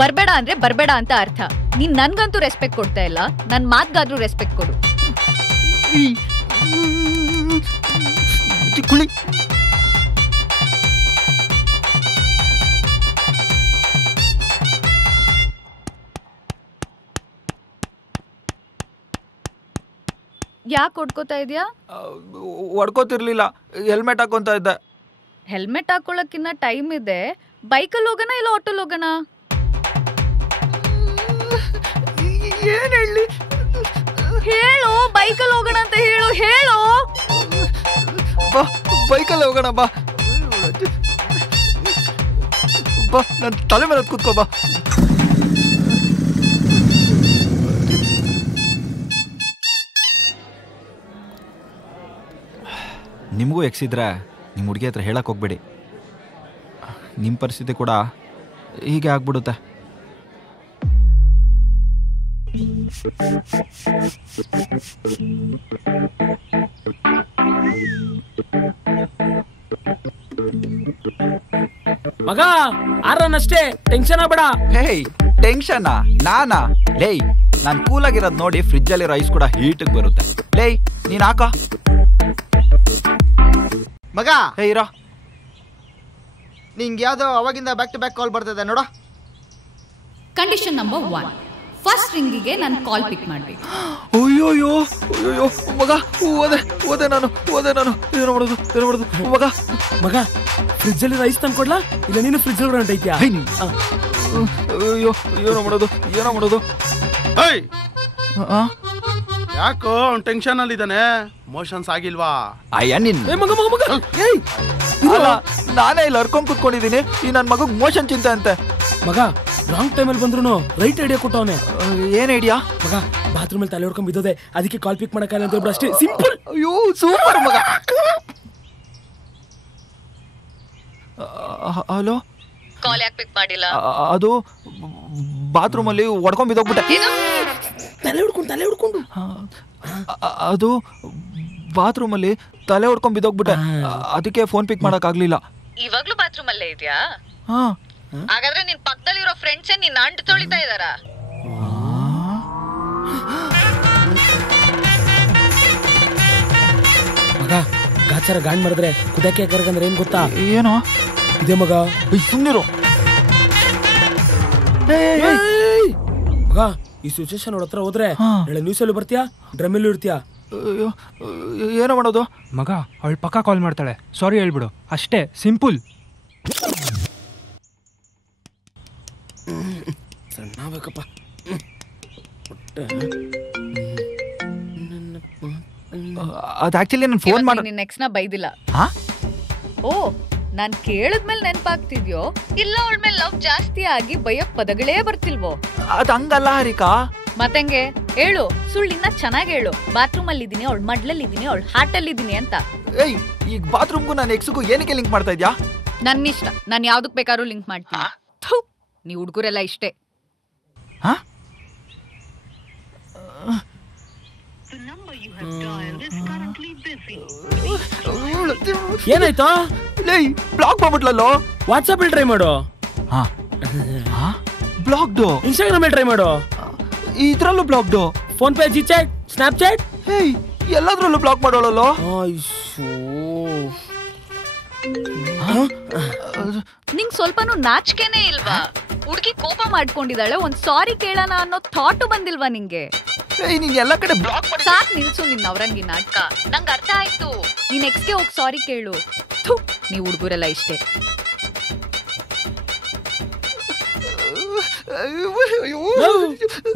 ಬರ್ಬೇಡ ಅಂದ್ರೆ ಬರ್ಬೇಡ ಅಂತ ಅರ್ಥ. ನೀನ್ ನನ್ಗಂತೂ ರೆಸ್ಪೆಕ್ಟ್ ಕೊಡ್ತಾ ಇಲ್ಲ, ನನ್ ಮಾತ್ಗಾದ್ರೂ ರೆಸ್ಪೆಕ್ಟ್ ಕೊಡು. ಯಾಕೆ ಹೊಡ್ಕೋತಾ ಇದೆಯಾ? ಹೊಡ್ಕೋತಿರ್ಲಿಲ್ಲ, ಹೆಲ್ಮೆಟ್ ಹಾಕೊಂತ ಇದ್ದೆ. ಹೆಲ್ಮೆಟ್ ಹಾಕೊಳ್ಳೋಕ್ಕಿನ್ನ ಟೈಮ್ ಇದೆ. ಬೈಕಲ್ಲಿ ಹೋಗೋಣ ಇಲ್ಲ ಆಟೋಲ್ ಹೋಗೋಣ? ಏನ್ ಹೇಳಿ? ಹೇಳು, ಬೈಕಲ್ಲಿ ಹೋಗೋಣ ಅಂತ ಹೇಳು. ಹೇಳು. ಬಾ, ಬೈಕಲ್ಲಿ ಹೋಗೋಣ. ಬಾ ಬಾ, ನನ್ನ ತಲೆ ಮೇಲೆ ಕೂತ್ಕೋ. ಬಾ. ನಿಮಗೂ ಎಕ್ಸಿದ್ರೆ ನಿಮ್ಮ ಹುಡುಗಿ ಹತ್ರ ಹೇಳಕ್ಕೆ ಹೋಗ್ಬೇಡಿ. ನಿಮ್ಮ ಪರಿಸ್ಥಿತಿ ಕೂಡ ಹೀಗೆ ಆಗ್ಬಿಡುತ್ತೆ. ಮಗ ಆರನಷ್ಟೇ, ಟೆನ್ಷನ್ ಆಗ್ಬೇಡ. ಹೇಯ್, ಟೆನ್ಷನ್ ನಾನಾ? ಲೇಯ್, ನಾನು ಕೂಲಾಗಿರೋದು ನೋಡಿ ಫ್ರಿಜ್ಜಲ್ಲಿರೋ ಐಸ್ ಕೂಡ ಹೀಟಿಗೆ ಬರುತ್ತೆ. ಲೇಯ್, ನೀನು ಹಾಕ ಮಗ. ಹೇ ಇರೋ, ನಿಂಗೆ ಯಾವ್ದೋ ಅವಾಗಿಂದ ಬ್ಯಾಕ್ ಟು ಬ್ಯಾಕ್ ಕಾಲ್ ಬರ್ತಿದೆ ನೋಡ. ಕಂಡೀಷನ್ ನಂಬರ್ 1, ಫಸ್ಟ್ ರಿಂಗಿಗೆ ನಾನು ಕಾಲ್ ಪಿಕ್ ಮಾಡ್ಬೇಕು. ಅಯ್ಯೋಯ್ಯೋ ಅಯ್ಯೋಯ್ಯೋ ಮಗ, ಓದೆ ನಾನು ಏನು ಮಾಡೋದು ಮಗ. ಮಗ ಫ್ರಿಜ್ಜಲ್ಲಿ ರೈಸ್ ತಂದ್ಕೊಡ್ಲಾ ಇಲ್ಲ ನೀನು ಫ್ರಿಜ್ ಹೊರಟೈತ್ಯಾ? ಅಯ್ಯೋ, ಏನೋ ಮಾಡೋದು. ಯಾಕೋ ಅವ್ನು ಟೆನ್ಷನ್ ಅಲ್ಲಿ ಇದ್ದಾನೆ? ಮೋಷನ್ಸ್ ಆಗಿಲ್ವಾ? ಅಯ್ಯ ನಿನ್ನ ಅಲ್ಲ, ನಾನೇ ಇಲ್ಲಿ ಹರ್ಕೊಂಡ್ ಕುತ್ಕೊಂಡಿದ್ದೀನಿ. ಈ ನನ್ನ ಮಗ ಮೋಷನ್ ಚಿಂತೆ ಅಂತೆ. ಮಗ ರಾಂಗ್ ಟೈಮಲ್ಲಿ ಬಂದ್ರು ರೈಟ್ ಐಡಿಯಾ ಕೊಟ್ಟವನೆ. ಏನ್ ಐಡಿಯಾ? ಮಗ ಬಾತ್ರೂಮ್ ಅಲ್ಲಿ ತಲೆ ಹೊಡ್ಕೊಂಡ್ ಬಿದ್ದೋದೆ, ಅದಕ್ಕೆ ಕಾಲ್ ಪಿಕ್ ಮಾಡಕ್ಕಾಗಲ್ಲ ಅಂತ ಅಷ್ಟೇ, ಸಿಂಪಲ್. ಅಯ್ಯೋ ಸೂಪರ್ ಮಗ. ಹಲೋ, ಕಾಲ್ ಯಾಕೆ ಪಿಕ್ ಮಾಡಿಲ್ಲ? ಅದು ಬಾತ್ರೂಮ್ ಅಲ್ಲಿ ಹೊಡ್ಕೊಂಡ್ ಬಿದ್ದೋಗ್ಬಿಟ್ಟೆ. ತಲೆ ಹುಡ್ಕೊಂಡು ಅದು ಬಾತ್ರೂಮ್ ಅಲ್ಲಿ ತಲೆ ಹೊಡ್ಕೊಂಡ್ ಬಿದ್ದೋಗ್ಬಿಟ್ಟೆ, ಅದಕ್ಕೆ ಫೋನ್ ಪಿಕ್ ಮಾಡಕ್ ಆಗ್ಲಿಲ್ಲ. ಇವಾಗ್ಲೂ ಬಾತ್ರೂಮ್ ಅಲ್ಲೇ ಇದೆಯಾ? ಹಾ. ಹಾಗಾದ್ರೆ ನಿನ್ ಪಕ್ಕದಲ್ಲಿರೋ ಫ್ರೆಂಡ್ಸ್ ನಿನ್ನ ಅಂಟು ತೊಳಿತಾ ಇದಾರ? ಮಗ ಗಾಚಾರ ಗಾಂಡ್ ಮಾಡಿದ್ರೆ ಕುದಕ್ಕೆ ಕರ್ಗಂದ್ರೆ ಏನ್ ಗೊತ್ತಾ? ಏನೋ ಇದೆ ಮಗ. ಸುಮ್ನಿರು ಮಗ. ಈ ಸಿಚುವೇಶನ್ ಅವ್ರ ಹತ್ರ ಹೋದ್ರೆ ನಾಳೆ ನ್ಯೂಸ್ ಅಲ್ಲಿ ಬರ್ತೀಯಾ, ಡ್ರಮ್ ಅಲ್ಲಿ ಇರ್ತೀಯಾ? ಏನೋ ಮಾಡೋದು? ಮಗ ಅವಳು ಪಕ್ಕ ಕಾಲ್ ಮಾಡ್ತಾಳೆ, ಸಾರಿ ಹೇಳ್ಬಿಡು ಅಷ್ಟೇ, ಸಿಂಪಲ್. ಸಣ್ಣ ಬೇಕಪ್ಪ. ಅದು ಆಕ್ಚುಲಿ ನಾನು ಫೋನ್ ಮಾಡಿ ನಿನ್ನ ಎಕ್ಸ್ನ ಬೈದಿಲ್ಲ. ಹಾ ಓ, ನಾನ್ ಕೇಳಿದ್ಮೇಲೆ ನೆನ್ಪಾಗ್ತಿದ್ಯೋ ಇಲ್ಲ ಅವಳ ಮೇಲೆ ಲವ್ ಜಾಸ್ತಿ ಆಗಿ ಬೈಯಕ್ ಪದಗಳೇ ಬರ್ತಿಲ್ವೋ? ಅದು ಹಂಗಲ್ಲ ಹರಿಕಾ. ಮತ್ತಂಗೆ ಹೇಳು, ಸುಳ್ಳಿನ ಚೆನ್ನಾಗಿ ಹೇಳು. ಬಾತ್ರೂಮ್ ಅಲ್ಲಿ ಇದೀನಿ, ಅವಳ ಮಡ್ಲಲ್ಲಿ ಇದೀನಿ, ಅವಳ ಹಾರ್ಟ್ ಅಲ್ಲಿ ಇದೀನಿ ಅಂತ. ಏಯ್, ಈಗ ಬಾತ್ರೂಮ್ಗೂ ನಾನು ಎಕ್ಸ್ಗೂ ಏನಕ್ಕೆ ಲಿಂಕ್ ಮಾಡ್ತಾ ಇದ್ಯಾ? ನನ್ನ ಇಷ್ಟ, ನಾನು ಯಾವ್ದಕ್ ಬೇಕಾದ್ರೂ ಲಿಂಕ್ ಮಾಡ್ತೀನಿ. ನೀವ್ ಹುಡುಗರೆಲ್ಲ ಇಷ್ಟೇ. ಏನಾಯ್ತು? ಬ್ಲಾಕ್ ಮಾಡ್ಬಿಟ್ಲಲ್ಲೋ. ವಾಟ್ಸಪ್ ಅಲ್ಲಿ ಟ್ರೈ ಮಾಡು. ಬ್ಲಾಕ್ಡು. ಇನ್ಸ್ಟಾಗ್ರಾಮ್ ಅಲ್ಲಿ ಟ್ರೈ ಮಾಡು. ಇದ್ರಲ್ಲೂ ಬ್ಲಾಕ್ಡು. ಫೋನ್ ಪೇ, ಜಿಚಾಟ್, ಸ್ನ್ಯಾಪ್ಚಾಟ್, ಎಲ್ಲದ್ರಲ್ಲೂ ಬ್ಲಾಕ್ ಮಾಡೋಳಲ್ಲೋ. ನಿಂಗ್ ಸ್ವಲ್ಪನೂ ನಾಚಿಕೆನೇ ಇಲ್ವಾ? ಹುಡುಗಿ ಕೋಪ ಮಾಡ್ಕೊಂಡಿದ್ದಾಳೆ, ಒಂದ್ ಸಾರಿ ಕೇಳೋಣ ಅನ್ನೋ ಥಾಟು ಬಂದಿಲ್ವಾ ನಿಂಗೆ? ಎಲ್ಲ ಕಡೆ ಬ್ಲಾಕ್ ಮಾಡಿ ಸಾಕ್ ನಿಲ್ಸು ನಿನ್ನ ಅವರಂಗಿ ನಾಟಕ. ನಂಗೆ ಅರ್ಥ ಆಯ್ತು. ನೀನ್ ಎಕ್ಸ್ಗೆ ಹೋಗಿ ಸಾರಿ ಕೇಳು. ನೀವ್ ಹುಡುಗರೆಲ್ಲ ಇಷ್ಟೇ.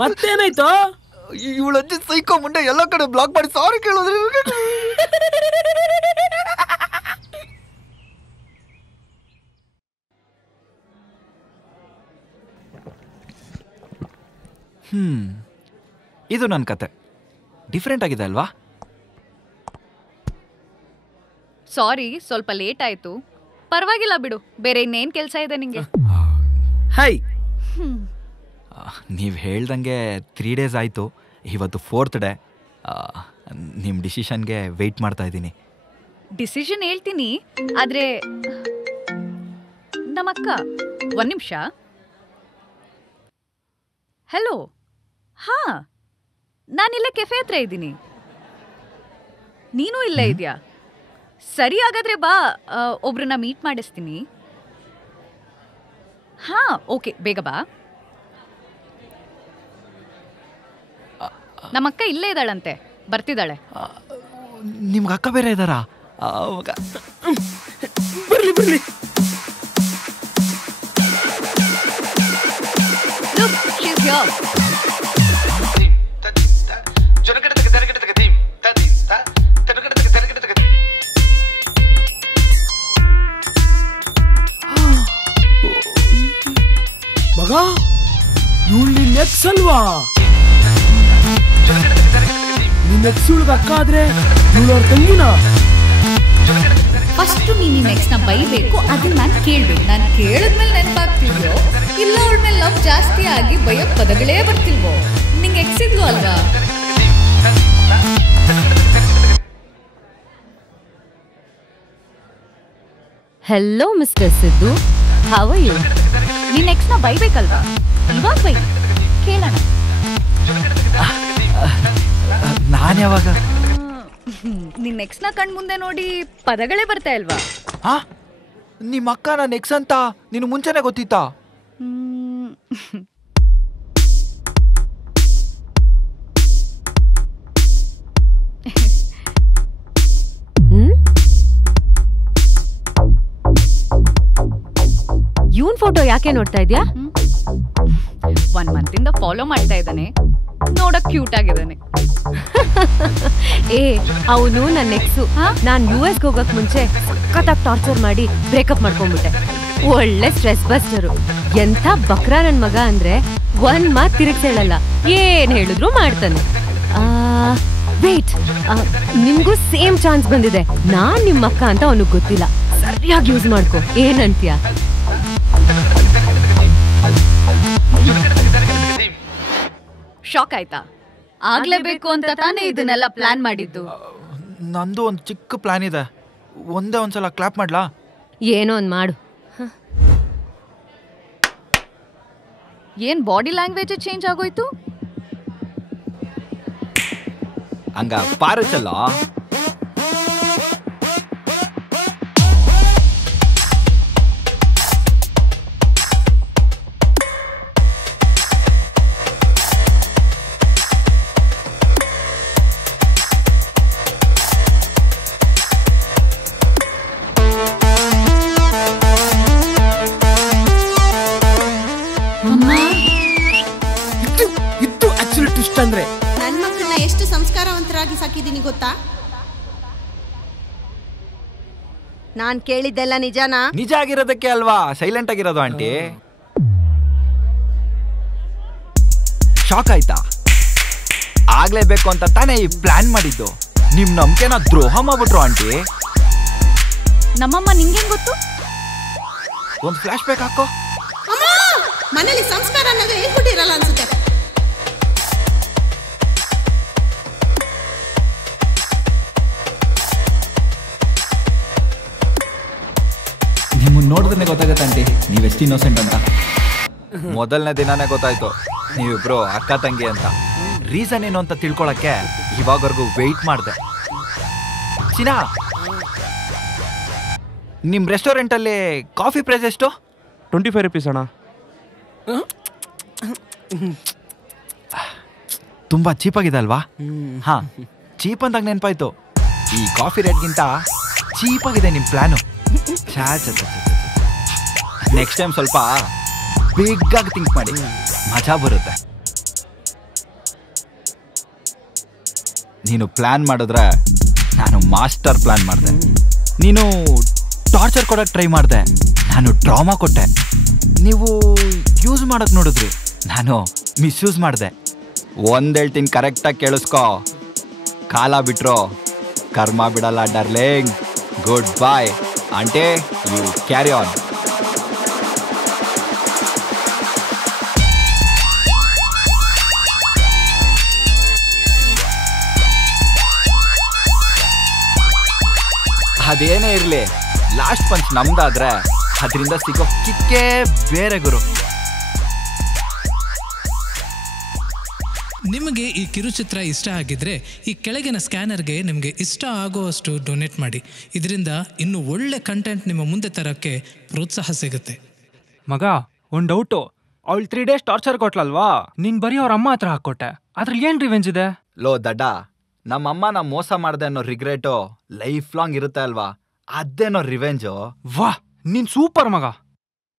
ಮತ್ತೇನಾಯ್ತು? ಇವಳ ಅಜ್ಜಿ ಸೈಕೋ ಮುಂಡೆ ಎಲ್ಲ ಕಡೆ ಬ್ಲಾಕ್ ಮಾಡಿ ಸಾರಿ ಕೇಳೋದ್ರೆ. ಇದು ನನ್ನ ಕತೆ. ಡಿಫ್ರೆಂಟ್ ಆಗಿದೆ ಅಲ್ವಾ? ಸಾರಿ, ಸ್ವಲ್ಪ ಲೇಟ್ ಆಯ್ತು. ಪರವಾಗಿಲ್ಲ ಬಿಡು, ಬೇರೆ ಇನ್ನೇನ್ ಕೆಲಸ ಇದೆ ನಿಂಗೆ? ಹೈ, ನೀವು ಹೇಳ್ದಂಗೆ 3 days ಆಯಿತು. ಇವತ್ತು 4th ಡೇ. ನಿಮ್ಮ ಡಿಸಿಷನ್ಗೆ ವೆಯ್ಟ್ ಮಾಡ್ತಾ ಇದ್ದೀನಿ. ಡಿಸಿಷನ್ ಹೇಳ್ತೀನಿ, ಆದ್ರೆ ನಮ್ಮಕ್ಕ ಒಂದ್ ನಿಮಿಷ. ಹಲೋ. ಹಾ, ನಾನಿಲ್ಲೇ ಕೆಫೆ ಹತ್ರ ಇದ್ದೀನಿ. ನೀನು ಇಲ್ಲೇ ಇದೆಯಾ? ಸರಿ, ಹಾಗಾದ್ರೆ ಬಾ, ಒಬ್ರನ್ನ ಮೀಟ್ ಮಾಡಿಸ್ತೀನಿ. ಹಾ, ಓಕೆ, ಬೇಗ ಬಾ. ನಮ್ಮಕ್ಕ ಇಲ್ಲೇ ಇದ್ದಾಳಂತೆ, ಬರ್ತಿದ್ದಾಳೆ. ನಿಮ್ಗೆ ಅಕ್ಕ ಬೇರೆ ಇದ್ದಾರಾ? ಬರ್ಲಿ ಬರ್ಲಿ. Look, she's here. ಮಗ, ಇವಳು ನಿನ್ನ ಎಕ್ಸ್ ಅಲ್ವಾ? ನಿನ್ನ ಎಕ್ಸ್ ಇವಳಿಗೆ ಅಕ್ಕ ಆದ್ರೆ ಇವಳು ಅವ್ರ ತಂಗಿನ? ಫಸ್ಟ್ ನೀನ್ ನೆಕ್ಸ್ಟ್ ನ ಬೈಬೇಕು, ಅದನ್ನ ನಾನು ಕೇಳ್ಬೇಕು. ನಾನು ಕೇಳಿದ್ಮೇಲೆ ನೆನಪಾಗ್ತಿದ್ಯೋ ಇಲ್ಲ ಅವಳ ಮೇಲೆ ಲವ್ ಜಾಸ್ತಿ ಆಗಿ ಬೈಯೋಕ್ ಪದಗಳೇ ಬರ್ತಿಲ್ವೋ? ನಿಂಗೆ ಎಕ್ಸ್ ಇದ್ಲು ಅಲ್ವಾ? Hello mister Siddu, how are you? ನೀನ್ ನೆಕ್ಸ್ಟ್ ನ ಬೈಬೇಕಲ್ವಾ? ಇವಾಗ ಬೈ, ಕೇಳೋಣ. ನಾನು ಯಾವಾಗ? ನಿನ್ ನೆಕ್ಸ್ಟ್ ನ ಕಣ್ ಮುಂದೆ ನೋಡಿ ಪದಗಳೇ ಬರ್ತಾ ಇಲ್ವಾ? ನಿಮ್ಮ ಅಕ್ಕ ನನ್ನ ಎಕ್ಸ್ ಅಂತ ನೀನು ಮುಂಚೆನೆ ಗೊತ್ತಿತ್ತಾ? ಇವನ್ ಫೋಟೋ ಯಾಕೆ ನೋಡ್ತಾ ಇದ್ಯಾ? 1 month ಇಂದ ಫಾಲೋ ಮಾಡ್ತಾ ಇದ್ದಾನೆ, ನೋಡಕ್ ಕ್ಯೂಟ್ ಆಗಿದ್ದಾನೆ. ಏ, ಅವನು ನನ್ನ ಎಕ್ಸು. ನಾನ್ US ಹೋಗಕ್ ಮುಂಚೆ ಸಖತ್ತಾಗಿ ಟಾರ್ಚರ್ ಮಾಡಿ ಬ್ರೇಕಪ್ ಮಾಡ್ಕೊಂಡ್ಬಿಟ್ಟೆ. ಒಳ್ಳೆ ಸ್ಟ್ರೆಸ್ ಬಸ್ಟರು. ಎಂಥ ಬಕ್ರ ನನ್ ಮಗ ಅಂದ್ರೆ 1 ಮಾತ್ ತಿರುಗ್ಸೇಳಲ್ಲ, ಏನ್ ಹೇಳಿದ್ರು ಮಾಡ್ತಾನೆ. ವೇಟ್, ನಿಮ್ಗೂ ಸೇಮ್ ಚಾನ್ಸ್ ಬಂದಿದೆ. ನಾನ್ ನಿಮ್ಮ ಅಕ್ಕ ಅಂತ ಅವನಿಗೆ ಗೊತ್ತಿಲ್ಲ. ಸರಿಯಾಗಿ ಯೂಸ್ ಮಾಡ್ಕೊ. ಏನಂತ್ಯ? ಶಾಕ್ ಆಯ್ತಾ? ಆಗ್ಲೇಬೇಕು ಅಂತ ತಾನೇ ಇದನ್ನೆಲ್ಲ ಪ್ಲಾನ್ ಮಾಡಿದ್ದು? ನಂದು ಒಂದು ಚಿಕ್ಕ ಪ್ಲಾನ್ ಇದೆ. ಒಂದ್ಸಲ ಕ್ಲಾಪ್ ಮಾಡ್ಲಾ? ಏನೋ ಒಂದ್ ಮಾಡು. ಏನ್ ಬಾಡಿ ಲ್ಯಾಂಗ್ವೇಜ್ ಚೇಂಜ್ ಆಗೋಯ್ತು? ಹಂಗ ಪಾರಚಲ್ಲ. ಹಾಕಿದ್ದೀನಿ ಗೊತ್ತಾ? ನಾನ್ ಕೇಳಿದ್ದೆಲ್ಲ ನಿಜನಾ? ನಿಜ ಆಗಿರೋದಕ್ಕೆ ಅಲ್ವಾ ಸೈಲೆಂಟ್ ಆಗಿರೋದು ಆಂಟಿ. ಶಾಕ್ ಆಯ್ತಾ? ಆಗ್ಲೇಬೇಕು ಅಂತ ತಾನೇ ಈ ಪ್ಲಾನ್ ಮಾಡಿದ್ದು. ನಿಮ್ ನಂಬಿಕೆನ ದ್ರೋಹ ಮಾಡ್ಬಿಟ್ರು ಆಂಟಿ. ನಮ್ಮಮ್ಮ ನಿಂಗೇನ್ ಗೊತ್ತು? ಒಂದ್ ಫ್ಲಾಶ್ ಬ್ಯಾಕ್ ಹಾಕೋ. ಮನೇಲಿ ಸಂಸ್ಕಾರ ಅನ್ನೋದು ಹೇಳ್ಕೊಟ್ಟಿರಲ್ಲ ಅನ್ಸುತ್ತೆ. ನಿಮ್ಮನ್ನ ನೋಡಿದ್ರೆ ಗೊತ್ತಾಗತ್ತೆ ಆಂಟಿ ನೀವೆಷ್ಟು ಇನ್ನೋಸೆಂಟ್ ಅಂತ. ಮೊದಲನೇ ದಿನಾನೇ ಗೊತ್ತಾಯ್ತು ನೀವಿಬ್ರು ಅಕ್ಕ ತಂಗಿ ಅಂತ. ರೀಸನ್ ಏನು ಅಂತ ತಿಳ್ಕೊಳಕ್ಕೆ ಇವಾಗವರೆಗೂ ವೆಯ್ಟ್ ಮಾಡಿದೆ. ಚಿನಾ, ನಿಮ್ ರೆಸ್ಟೋರೆಂಟ್ ಅಲ್ಲಿ ಕಾಫಿ ಪ್ರೈಸ್ ಎಷ್ಟು? 25 rupees ಅಣ್ಣ. ತುಂಬಾ ಚೀಪ್ ಆಗಿದೆ ಅಲ್ವಾ? ಹಾ, ಚೀಪ್ ಅಂದಾಗ ನೆನಪಾಯ್ತು, ಈ ಕಾಫಿ ರೇಟ್ಗಿಂತ ಚೀಪ್ ಆಗಿದೆ ನಿಮ್ ಪ್ಲಾನು. ನೆಕ್ಸ್ಟ್ ಟೈಮ್ ಸ್ವಲ್ಪ ಬಿಗ್ ಆಗಿ ಥಿಂಕ್ ಮಾಡಿ, ಮಜಾ ಬರುತ್ತೆ. ನೀನು ಪ್ಲಾನ್ ಮಾಡಿದ್ರೆ ನಾನು ಮಾಸ್ಟರ್ ಪ್ಲಾನ್ ಮಾಡಿದೆ. ನೀನು ಟಾರ್ಚರ್ ಕೊಡೋಕೆ ಟ್ರೈ ಮಾಡಿದೆ, ನಾನು ಡ್ರಾಮಾ ಕೊಟ್ಟೆ. ನೀವು ಯೂಸ್ ಮಾಡೋಕೆ ನೋಡಿದ್ರಿ, ನಾನು ಮಿಸ್ಯೂಸ್ ಮಾಡಿದೆ. ಒಂದು ಹೇಳ್ತೀನಿ ಕರೆಕ್ಟಾಗಿ ಕೇಳಿಸ್ಕೊ, ಕಾಲ ಬಿಟ್ರು ಕರ್ಮ ಬಿಡಲ್ಲ darling. Good bye aunty, you carry on. ಅದೇನೇ ಇರಲಿ, ಲಾಸ್ಟ್ ಪಂಚ್ ನಮ್ದಾದ್ರೆ ಅದರಿಂದ ಸಿಗೋ ಕಿಕ್ಕೇ ಬೇರೆ ಗುರು. ನಿಮಗೆ ಈ ಕಿರುಚಿತ್ರ ಇಷ್ಟ ಆಗಿದ್ರೆ ಈ ಕೆಳಗಿನ ಸ್ಕ್ಯಾನರ್ಗೆ ನಿಮಗೆ ಇಷ್ಟ ಆಗುವಷ್ಟು ಡೊನೇಟ್ ಮಾಡಿ. ಇದರಿಂದ ಇನ್ನೂ ಒಳ್ಳೆ ಕಂಟೆಂಟ್ ನಿಮ್ಮ ಮುಂದೆ ತರೋಕ್ಕೆ ಪ್ರೋತ್ಸಾಹ ಸಿಗುತ್ತೆ. ಮಗ, ಒಂದು ಡೌಟು. ಅವಳು 3 days ಟಾರ್ಚರ್ ಕೊಟ್ಲಲ್ವಾ, ನೀನು ಬರೀ ಅವ್ರ ಅಮ್ಮ ಹತ್ರ ಹಾಕ್ಕೊಟ್ಟೆ. ಅದ್ರಲ್ಲಿ ಏನು ರಿವೆಂಜ್ ಇದೆ? ಲೋ ದಡ್ಡ, ನಮ್ಮಮ್ಮ ನಾ ಮೋಸ ಮಾಡಿದೆ ಅನ್ನೋ ರಿಗ್ರೆಟು ಲೈಫ್ ಲಾಂಗ್ ಇರುತ್ತೆ ಅಲ್ವಾ, ಅದೇನೋ ರಿವೆಂಜು. ವಾಹ್, ನೀನು ಸೂಪರ್ ಮಗ.